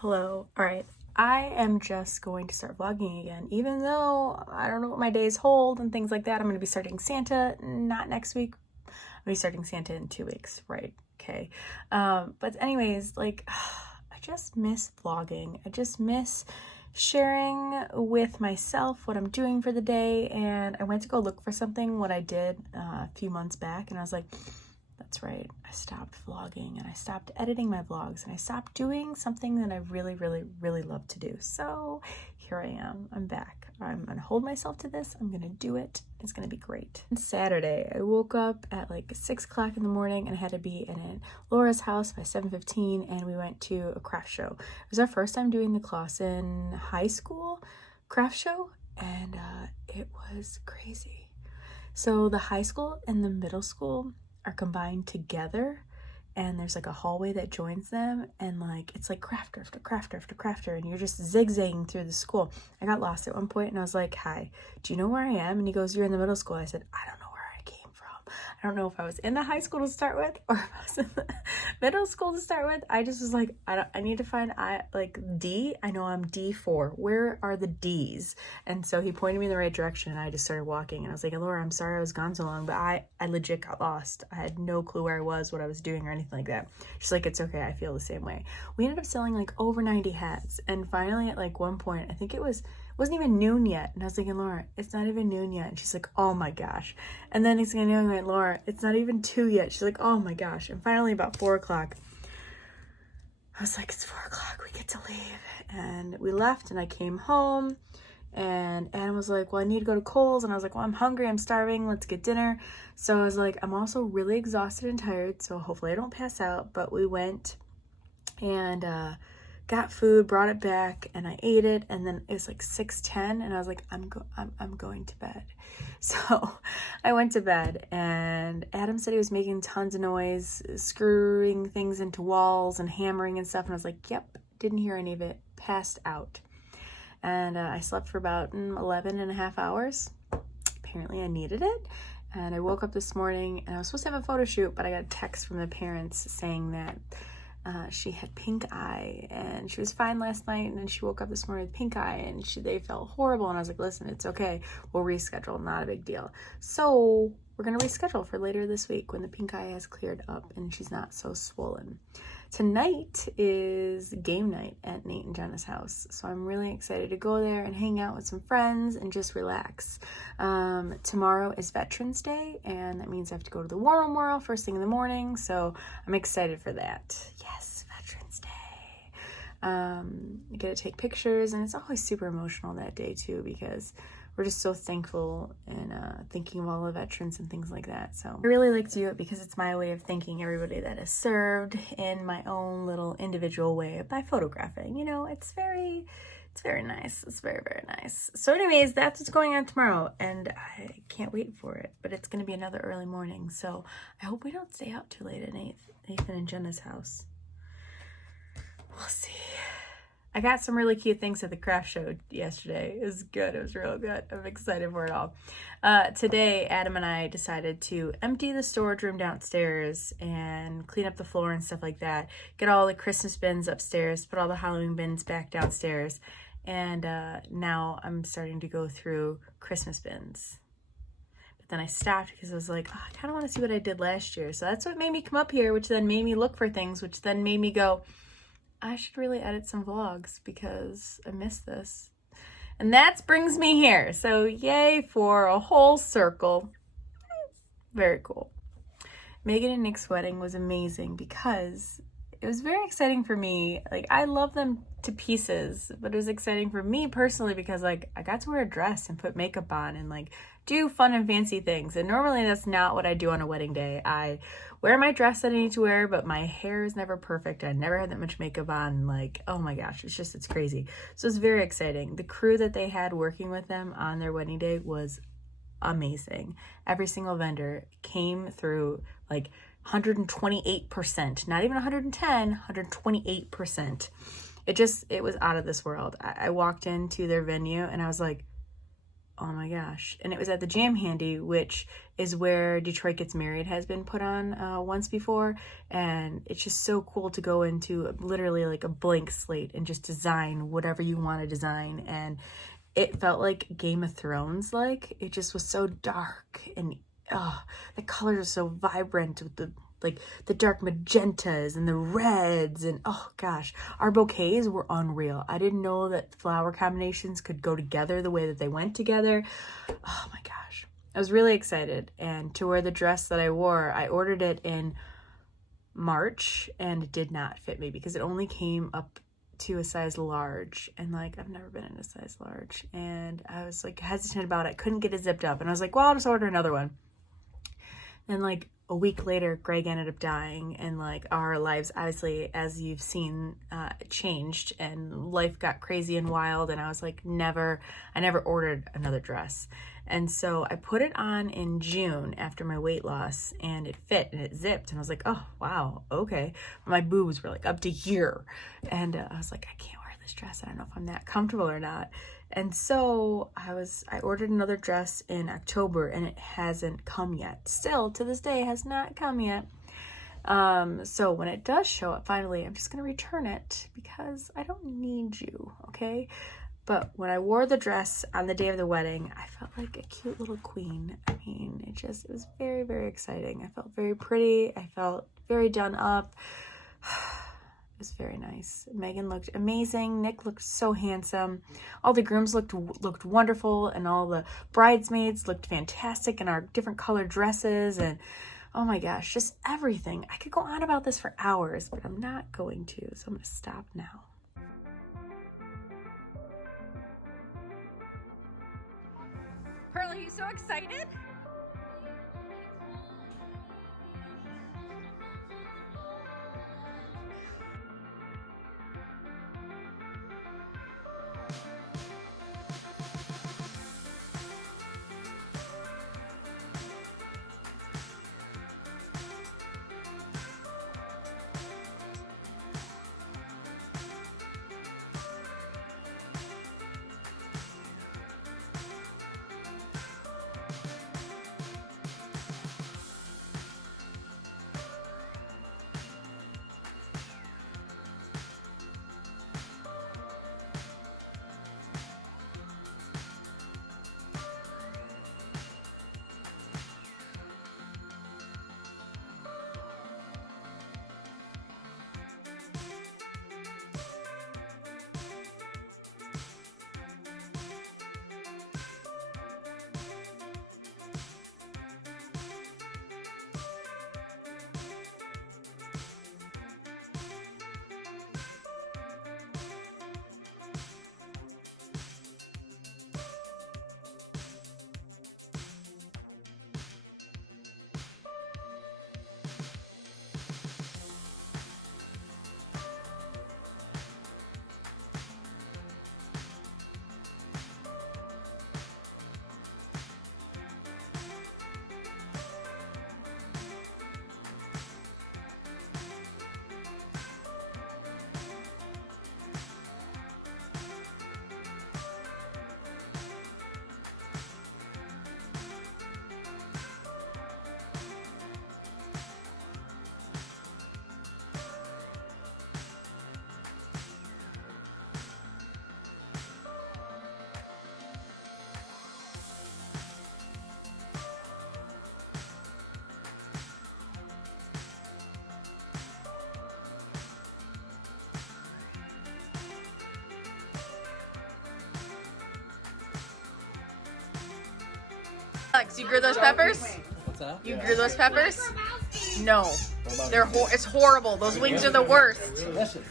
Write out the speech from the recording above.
Hello. All right. I am just going to start vlogging again, even though I don't know what my days hold and things like that. I'm going to be starting Santa, not next week. I'm going to be starting Santa in 2 weeks, right? Okay. But anyways, like, I just miss vlogging. I just miss sharing with myself what I'm doing for the day. And I went to go look for something, what I did a few months back, and I was like, that's right, I stopped vlogging and I stopped editing my vlogs and I stopped doing something that I really, really, really love to do. So here I am, I'm back. I'm gonna hold myself to this, I'm gonna do it, it's gonna be great. On Saturday, I woke up at like 6 o'clock in the morning and I had to be in Laura's house by 7:15, and we went to a craft show. It was our first time doing the Clausen High School craft show, and it was crazy. So the high school and the middle school are combined together, and there's like a hallway that joins them, and like it's like crafter after crafter after crafter, and you're just zigzagging through the school. I got lost at one point and I was like, hi, do you know where I am? And he goes, you're in the middle school. I said, I don't know where I came from. I don't know if I was in the high school to start with or if I was in the middle school to start with. I just was like, I need to find D. I know I'm D4. Where are the D's? And so he pointed me in the right direction, and I just started walking, and I was like, Laura, I'm sorry I was gone so long, but I legit got lost. I had no clue where I was, what I was doing, or anything like that. She's like, it's okay, I feel the same way. We ended up selling like over 90 hats, and finally at like one point, I think it wasn't even noon yet, and I was thinking, Laura, it's not even noon yet. And she's like, oh my gosh. And then next thing I knew, I'm like, Laura, it's not even 2 yet. She's like, oh my gosh. And finally about 4 o'clock, I was like, it's 4 o'clock, we get to leave. And we left, and I came home, and Adam was like, well, I need to go to Kohl's. And I was like, well, I'm hungry, I'm starving, let's get dinner. So I was like, I'm also really exhausted and tired, so hopefully I don't pass out. But we went and got food, brought it back, and I ate it. And then it was like 6:10, and I was like, I'm going to bed. So I went to bed, and Adam said he was making tons of noise, screwing things into walls and hammering and stuff. And I was like, yep, didn't hear any of it, passed out. And I slept for about 11 and a half hours. Apparently I needed it. And I woke up this morning, and I was supposed to have a photo shoot, but I got a text from the parents saying that she had pink eye, and she was fine last night, and then she woke up this morning with pink eye, and they felt horrible. And I was like, listen, it's okay, we'll reschedule, not a big deal. So we're gonna reschedule for later this week when the pink eye has cleared up and she's not so swollen. Tonight is game night at Nate and Jenna's house, so I'm really excited to go there and hang out with some friends and just relax. Tomorrow is Veterans Day, and that means I have to go to the War Memorial first thing in the morning, so I'm excited for that. Yes, Veterans Day. I get to take pictures, and it's always super emotional that day too, because we're just so thankful and thinking of all the veterans and things like that. So I really like to do it because it's my way of thanking everybody that has served in my own little individual way by photographing. You know, it's very nice. It's very, very nice. So anyways, that's what's going on tomorrow, and I can't wait for it. But it's going to be another early morning, so I hope we don't stay out too late at Nathan and Jenna's house. We'll see. I got some really cute things at the craft show yesterday. It was good. It was real good. I'm excited for it all. Today, Adam and I decided to empty the storage room downstairs and clean up the floor and stuff like that. Get all the Christmas bins upstairs, put all the Halloween bins back downstairs. And now I'm starting to go through Christmas bins. But then I stopped because I was like, oh, I kind of want to see what I did last year. So that's what made me come up here, which then made me look for things, which then made me go, I should really edit some vlogs because I missed this. And that brings me here. So yay for a whole circle. Very cool. Megan and Nick's wedding was amazing because it was very exciting for me. Like, I love them to pieces, but it was exciting for me personally because like I got to wear a dress and put makeup on and like do fun and fancy things. And normally that's not what I do on a wedding day. I wear my dress that I need to wear, but my hair is never perfect. I never had that much makeup on. Like, oh my gosh, it's crazy. So it's very exciting. The crew that they had working with them on their wedding day was amazing. Every single vendor came through like 128%, not even 110, 128%. It was out of this world. I walked into their venue and I was like, oh my gosh. And it was at the Jam Handy, which is where Detroit Gets Married has been put on once before. And it's just so cool to go into literally like a blank slate and just design whatever you want to design. And it felt like Game of Thrones, like it just was so dark, and the colors are so vibrant with the dark magentas and the reds, and oh gosh, our bouquets were unreal. I didn't know that flower combinations could go together the way that they went together. Oh my gosh, I was really excited. And to wear the dress that I wore, I ordered it in March and it did not fit me because it only came up to a size large, and like I've never been in a size large, and I was like hesitant about it. Couldn't get it zipped up, and I was like, well, I'll just order another one. And like a week later, Greg ended up dying, and like our lives, obviously, as you've seen, changed, and life got crazy and wild. And I was like, I never ordered another dress. And so I put it on in June after my weight loss, and it fit and it zipped, and I was like, oh wow, okay. My boobs were like up to here, and I was like, I can't wear this dress. I don't know if I'm that comfortable or not. And so I ordered another dress in October, and it hasn't come yet. Still to this day has not come yet. So when it does show up finally, I'm just gonna return it because I don't need you, okay? But when I wore the dress on the day of the wedding, I felt like a cute little queen. I mean, it was very, very exciting. I felt very pretty. I felt very done up. It was very nice. Megan looked amazing. Nick looked so handsome. All the grooms looked wonderful, and all the bridesmaids looked fantastic in our different colored dresses. And oh my gosh, just everything. I could go on about this for hours, but I'm not going to, so I'm going to stop now. Pearl, are you so excited? Alex, you grew those peppers? What's that? You grew those peppers? No. It's horrible. Those wings are the worst. Delicious.